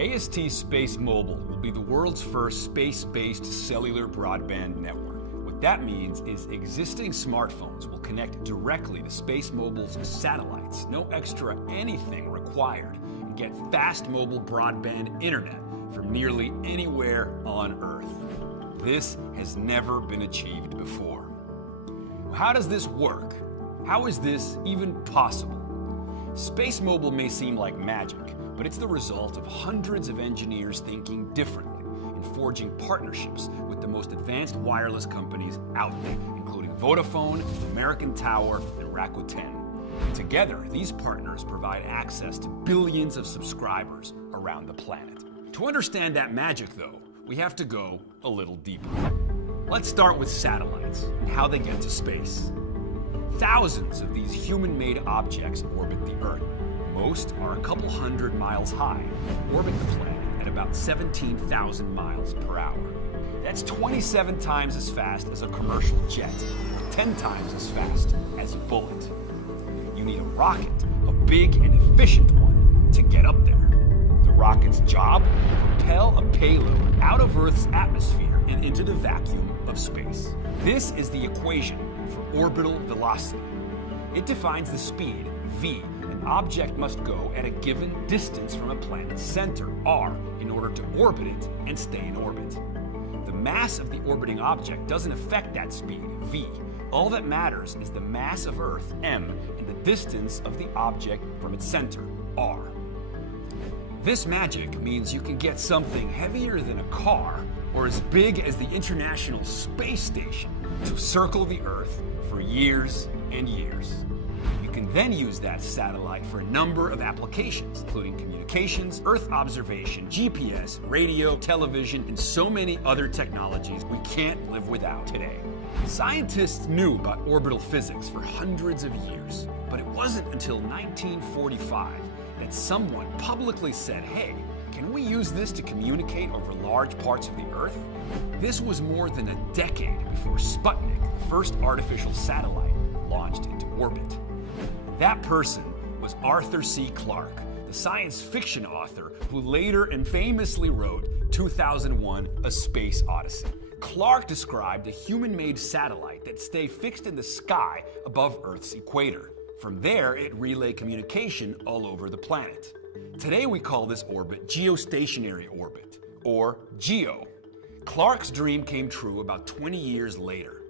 AST SpaceMobile will be the world's first space-based cellular broadband network. What that means is existing smartphones will connect directly to SpaceMobile's satellites, no extra anything required, and get fast mobile broadband internet from nearly anywhere on Earth. This has never been achieved before. How does this work? How is this even possible? SpaceMobile may seem like magic, but it's the result of hundreds of engineers thinking differently and forging partnerships with the most advanced wireless companies out there, including Vodafone, American Tower, and Rakuten. Together, these partners provide access to billions of subscribers around the planet. To understand that magic, though, we have to go a little deeper. Let's start with satellites and how they get to space. Thousands of these human-made objects orbit the Earth. Most are a couple hundred miles high, orbit the planet at about 17,000 miles per hour. That's 27 times as fast as a commercial jet, 10 times as fast as a bullet. You need a rocket, a big and efficient one, to get up there. The rocket's job? Propel a payload out of Earth's atmosphere and into the vacuum of space. This is the equation for orbital velocity. It defines the speed, v, an object must go at a given distance from a planet's center, r, in order to orbit it and stay in orbit. The mass of the orbiting object doesn't affect that speed, v. All that matters is the mass of Earth, m, and the distance of the object from its center, r. This magic means you can get something heavier than a car or as big as the International Space Station to circle the Earth for years and years. You can then use that satellite for a number of applications, including communications, Earth observation, GPS, radio, television, and so many other technologies we can't live without today. Scientists knew about orbital physics for hundreds of years, but it wasn't until 1945 that someone publicly said, hey, can we use this to communicate over large parts of the Earth? This was more than a decade before Sputnik, the first artificial satellite, launched into orbit. That person was Arthur C. Clarke, the science fiction author who later and famously wrote 2001: A Space Odyssey. Clarke described a human-made satellite that stayed fixed in the sky above Earth's equator. From there, it relayed communication all over the planet. Today we call this orbit geostationary orbit, or GEO. Clarke's dream came true about 20 years later.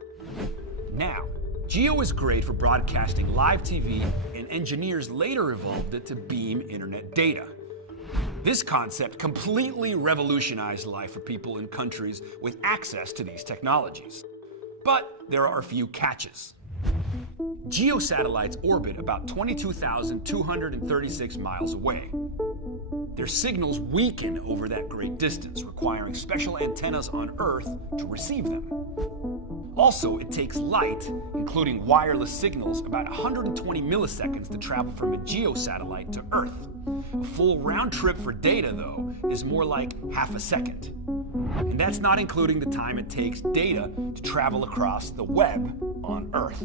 Now, GEO is great for broadcasting live TV, and engineers later evolved it to beam internet data. This concept completely revolutionized life for people in countries with access to these technologies. But there are a few catches. GEO satellites orbit about 22,236 miles away. Their signals weaken over that great distance, requiring special antennas on Earth to receive them. Also, it takes light, including wireless signals, about 120 milliseconds to travel from a GEO satellite to Earth. A full round trip for data, though, is more like half a second. And that's not including the time it takes data to travel across the web on Earth.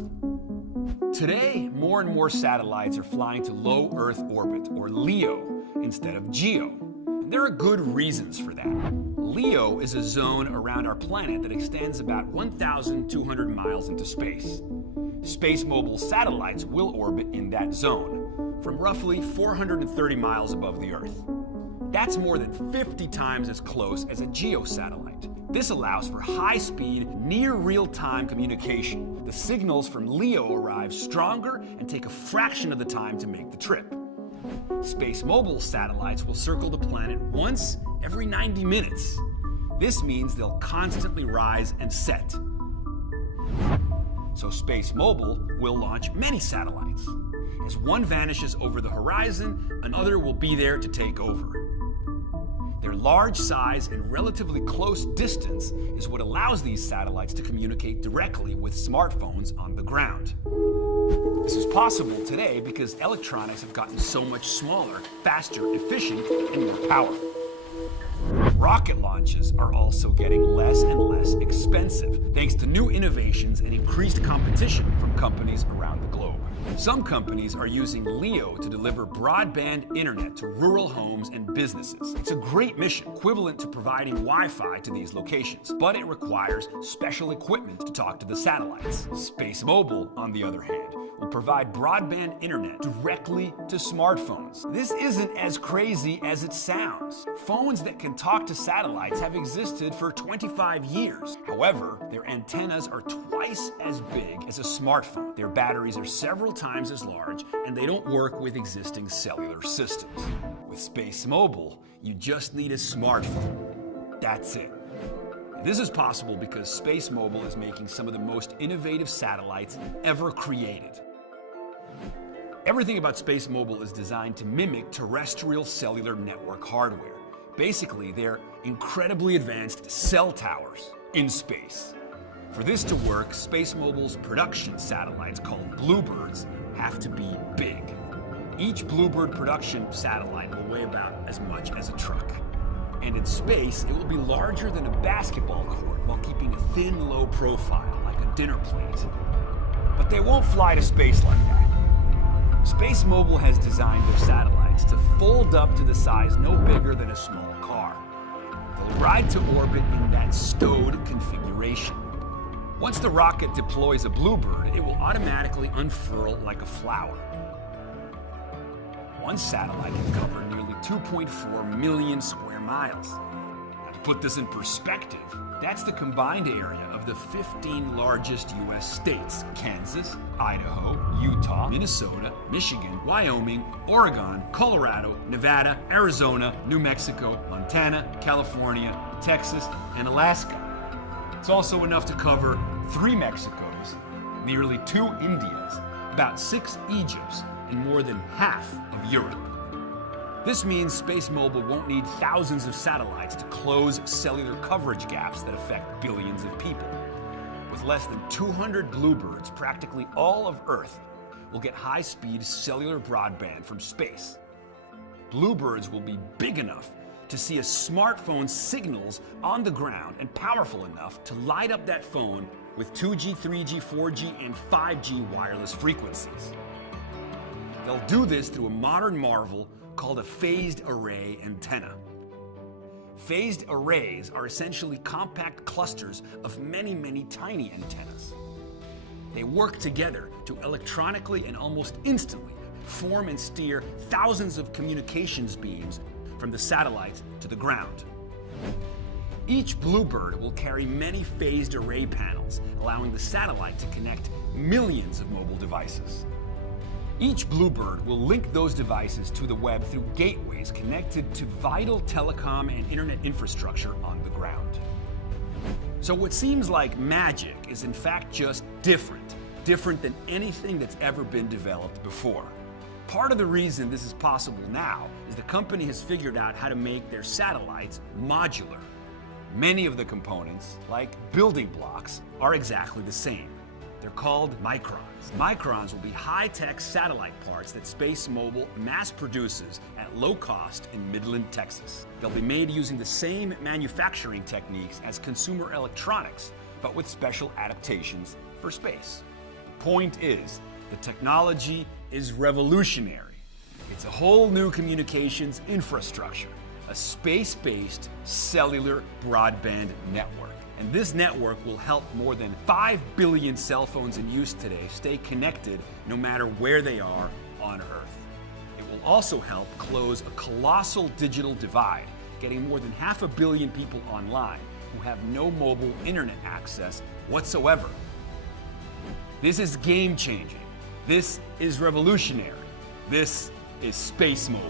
Today, more and more satellites are flying to low Earth orbit, or LEO, instead of GEO. And there are good reasons for that. LEO is a zone around our planet that extends about 1,200 miles into space. SpaceMobile satellites will orbit in that zone, from roughly 430 miles above the Earth. That's more than 50 times as close as a GEO satellite. This allows for high-speed, near real-time communication. The signals from LEO arrive stronger and take a fraction of the time to make the trip. SpaceMobile satellites will circle the planet once every 90 minutes. This means they'll constantly rise and set. So SpaceMobile will launch many satellites. As one vanishes over the horizon, another will be there to take over. Their large size and relatively close distance is what allows these satellites to communicate directly with smartphones on the ground. This is possible today because electronics have gotten so much smaller, faster, efficient, and more powerful. Rocket launches are also getting less and less expensive, thanks to new innovations and increased competition from companies around the globe. Some companies are using LEO to deliver broadband internet to rural homes and businesses. It's a great mission, equivalent to providing Wi-Fi to these locations, but it requires special equipment to talk to the satellites. SpaceMobile, on the other hand, will provide broadband internet directly to smartphones. This isn't as crazy as it sounds. Phones that can talk to satellites have existed for 25 years. However, their antennas are twice as big as a smartphone. Their batteries are several times as large, and they don't work with existing cellular systems. With SpaceMobile, you just need a smartphone. That's it. This is possible because SpaceMobile is making some of the most innovative satellites ever created. Everything about SpaceMobile is designed to mimic terrestrial cellular network hardware. Basically, they're incredibly advanced cell towers in space. For this to work, SpaceMobile's production satellites, called Bluebirds, have to be big. Each Bluebird production satellite will weigh about as much as a truck. And in space, it will be larger than a basketball court while keeping a thin, low profile, like a dinner plate. But they won't fly to space like that. SpaceMobile has designed their satellites to fold up to the size no bigger than a small car. They'll ride to orbit in that stowed configuration. Once the rocket deploys a Bluebird, it will automatically unfurl like a flower. One satellite can cover nearly 2.4 million square miles. Now, to put this in perspective, that's the combined area of the 15 largest U.S. states: Kansas, Idaho, Utah, Minnesota, Michigan, Wyoming, Oregon, Colorado, Nevada, Arizona, New Mexico, Montana, California, Texas, and Alaska. It's also enough to cover 3 Mexicos, nearly 2 Indias, about 6 Egypts, and more than half of Europe. This means SpaceMobile won't need thousands of satellites to close cellular coverage gaps that affect billions of people. With less than 200 Bluebirds, practically all of Earth will get high-speed cellular broadband from space. Bluebirds will be big enough to see a smartphone's signals on the ground and powerful enough to light up that phone with 2G, 3G, 4G, and 5G wireless frequencies. They'll do this through a modern marvel called a phased array antenna. Phased arrays are essentially compact clusters of many, many tiny antennas. They work together to electronically and almost instantly form and steer thousands of communications beams from the satellites to the ground. Each Bluebird will carry many phased array panels, allowing the satellite to connect millions of mobile devices. Each Bluebird will link those devices to the web through gateways connected to vital telecom and internet infrastructure on the ground. So what seems like magic is in fact just different than anything that's ever been developed before. Part of the reason this is possible now is the company has figured out how to make their satellites modular. Many of the components, like building blocks, are exactly the same. They're called microns. Microns will be high-tech satellite parts that SpaceMobile mass produces at low cost in Midland, Texas. They'll be made using the same manufacturing techniques as consumer electronics, but with special adaptations for space. The point is, the technology is revolutionary. It's a whole new communications infrastructure, a space-based cellular broadband network. And this network will help more than 5 billion cell phones in use today stay connected no matter where they are on Earth. It will also help close a colossal digital divide, getting more than 500 million people online who have no mobile internet access whatsoever. This is game-changing. This is revolutionary. This is SpaceMobile.